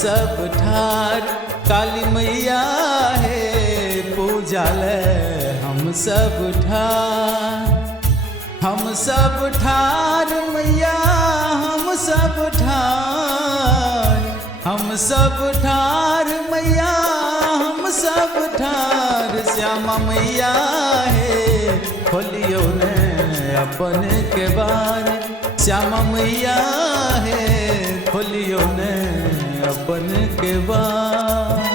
सब ठार काली मैया है पूजा ले हम सब ठार। हम सब ठार मैया हम सब ठार। हम सब ठार मैया हम सब ठार। श्यामा मैया है खोलियो ने अपन के बार। श्यामा मैया है खोलियो ने अपन के बार।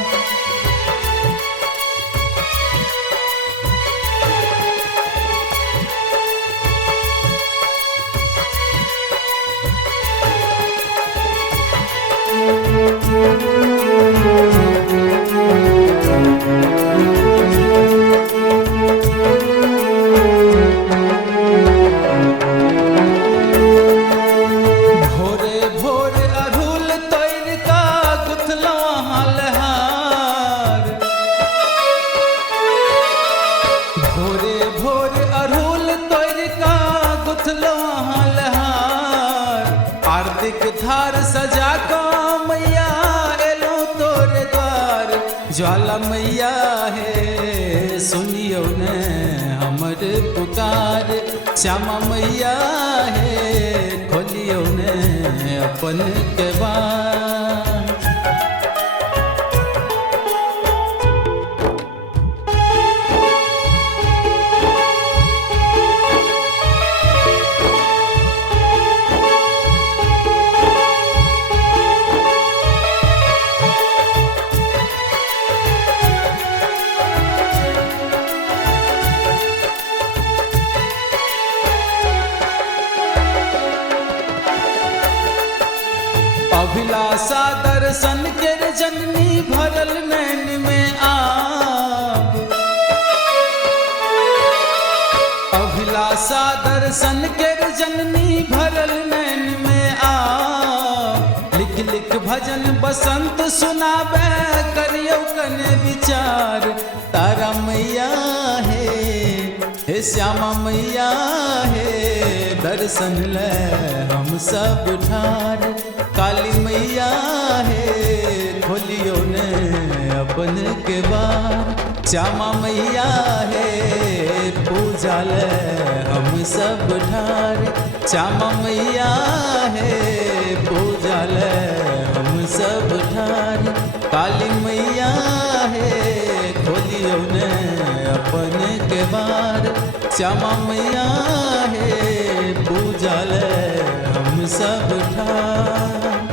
आरतिक थार सजा को मैया एलो तोरे द्वार। ज्वाला मैया है सुनियो ने हमर पुकार। श्यामा मैया है खोलियो ने अपन के बार। अभिलाषा दर्शन के जननी भरल नैन में आब। अभिलाषा दर्शन के जननी भरल नैन में आब। लिख लिख भजन बसंत सुनाबे करियो कन विचार। तारा मैया है श्यामा मैया है दर्शन ले हम सब ठार। काली मैया है खोलियो ने अपन के बार। श्यामा मैया है पूजा ले हम सब ठार। श्यामा मैया है पूजा ले हम सब ठार। काली मैया है खोलियो ने अपन के बार। श्यामा मैया है पूजा ले हम सब ठार।